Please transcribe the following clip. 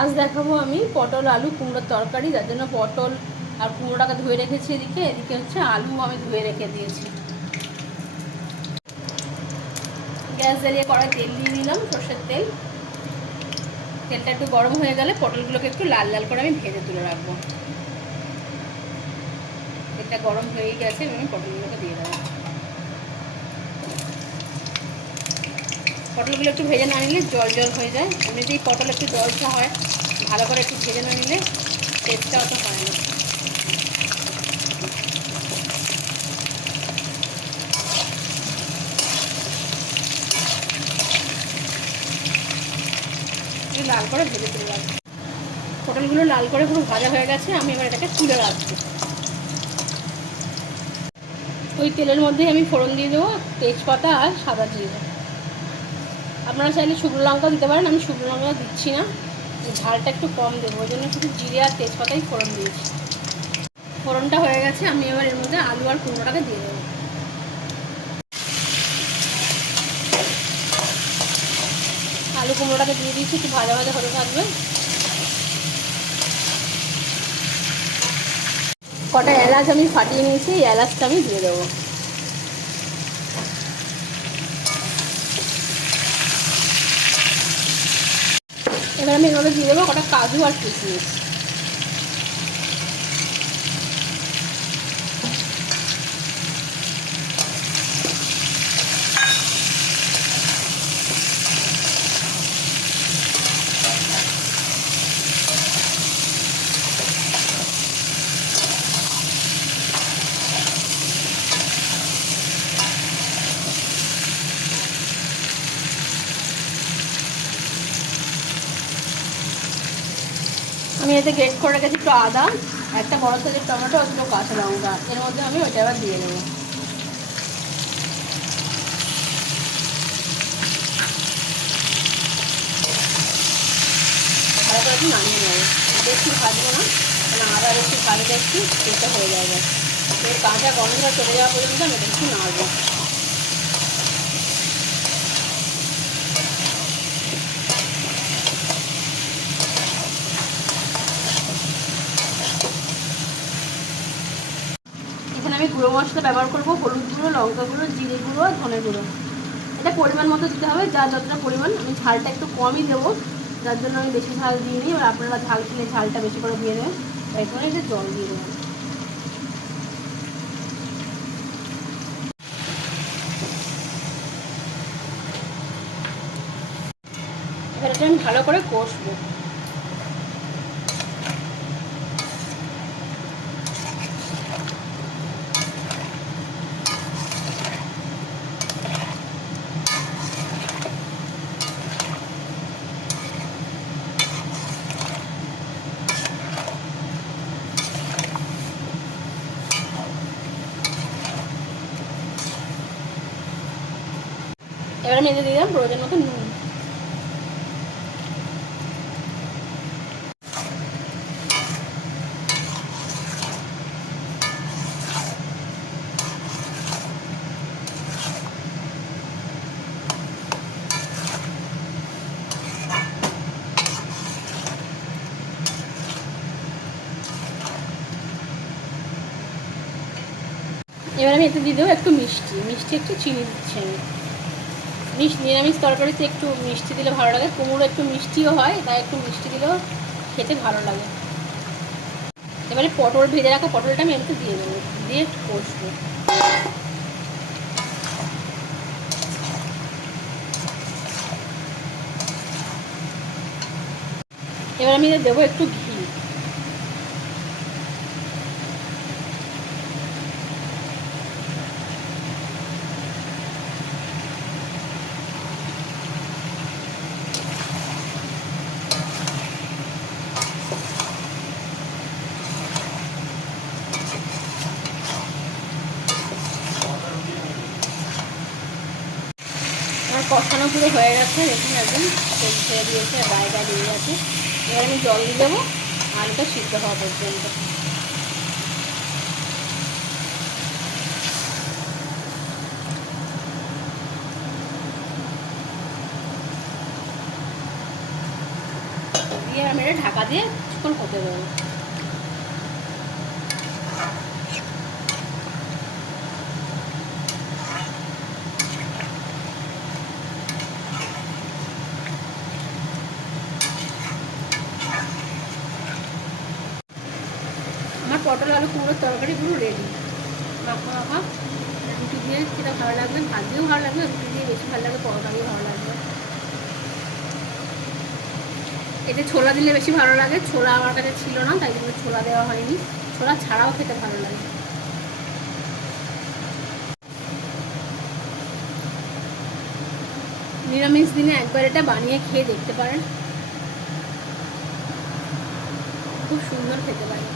আজ দেখাবো আমি পটল আলু কুমড়োর তরকারি। যার জন্য পটল আর কুমড়োটাকে ধুয়ে রেখেছি এদিকে, এদিকে হচ্ছে আলু আমি ধুয়ে রেখে দিয়েছি। গ্যাস জ্বালিয়ে কড়াই তেল দিয়ে দিলাম, সর্ষের তেল। তেলটা একটু গরম হয়ে গেলে পটলগুলোকে একটু লাল লাল করে আমি ভেজে তুলে রাখবো। তেলটা গরম হয়েই গেছে, আমি পটলগুলোকে দিয়ে দেবো। পটলগুলো একটু ভেজে না নিলে জল জল হয়ে যায়, এমনিতেই পটল একটু জলটা হয়, ভালো করে একটু ভেজে না নিলে টেস্টটা অত হয় না। লাল করে ভেজে তুলে রাখবো। পটলগুলো লাল করে পুরো ভাজা হয়ে গেছে, আমি এবার এটাকে তুলে রাখবো। ওই তেলের মধ্যেই আমি ফোড়ন দিয়ে দেবো তেজপাতা আর সাদা জিরে। আপনারা চাইলে শুকনো লঙ্কা দিতে পারেন, আমি শুকনো লঙ্কা দিচ্ছি না, ঝালটা একটু কম দেবো, ওই জন্য শুধু জিরে আর তেজপাতাই ফোড়ন দিয়েছি। ফোড়নটা হয়ে গেছে, আমি এবার এর মধ্যে আলু আর কুমড়োটাকে দিয়ে দেবো। আলু কুমড়োটাকে দিয়ে দিয়েছি, একটু ভাজা ভাজা হতে থাকবে। কটা এলাচ আমি ফাটিয়ে নিয়েছি, এই এলাচটা আমি দিয়ে দেবো। এবার আমি এর মধ্যে দিয়ে দেবো কটা কাজু আর কিশমিশ। আমি এতে গ্রেট করে রেখেছি একটু আদা, একটা বড় সাইজের টমেটো আর দুটো কাঁচা লঙ্কা, এর মধ্যে আমি ওইটা আবার দিয়ে দেবো। ভালো করে একটু নামিয়ে নেবো, বেশি ভাজবো না, কারণ আদা একটু ভাজতে একটু তেলটা হয়ে যাবে। এর কাঁচা গন্ধটা চলে যাওয়া পর্যন্ত আমি এটা একটু নাড়বো। এখানে আমি গুঁড়ো মশলা ব্যবহার করবো, হলুদ গুঁড়ো, লঙ্কা গুঁড়ো, জিরে গুঁড়ো আর ধনে গুঁড়ো। এটা পরিমাণ মতো দিতে হবে, যার যতটা পরিমাণ। আমি ঝালটা একটু কমই দেবো, যার জন্য আমি বেশি ঝাল দিয়ে নিই। এবার আপনারা ঝাল খেলে ঝালটা বেশি করে দিয়ে দেবেন, তাই করে এটা জল দিয়ে দেবেন। এবার এটা আমি ভালো করে কষবো। এবার আমি এতে দিয়ে দিলাম প্রয়োজন মতো নুন। এবার আমি এতে দিয়ে দেবো একটু মিষ্টি, একটু চিনি দিচ্ছি আমি। নিরামিষ তরকারিতে একটু মিষ্টি দিলে ভালো লাগে, কুমড়ো একটু মিষ্টিও হয়, তাই একটু মিষ্টি দিলেও খেতে ভালো লাগে। এবারে পটল ভেজে রাখা পটলটা আমি এতে দিয়ে দেবো, দিয়ে একটু কষবো। এবার আমি দেবো একটু ঘি। আমার কষানো পুরো হয়ে গেছে, দেখুন একদম তেল ছেড়ে দিয়েছে, গায়ে গায়ে দিয়ে গেছে। এবার আমি জল দিয়ে দেবো আলুটা সিদ্ধ হওয়া পর্যন্ত। দিয়ে আমি এটা ঢাকা দিয়ে কিছুক্ষণ হতে দেবো। আমার পটল আলু কুমড়োর তরকারি পুরো রেডি। মাখা মাখা রুটি দিয়ে খেতে ভালো লাগবে, ভাত দিয়েও ভালো লাগবে, রুটি দিয়ে বেশি ভালো লাগবে, পরোটা দিয়েও ভালো লাগবে। এতে ছোলা দিলে বেশি ভালো লাগে, ছোলা আমার কাছে ছিল না তাই জন্য ছোলা দেওয়া হয়নি, ছোলা ছাড়াও খেতে ভালো লাগে। নিরামিষ দিনে একবার এটা বানিয়ে খেয়ে দেখতে পারেন, খুব সুন্দর খেতে পারে।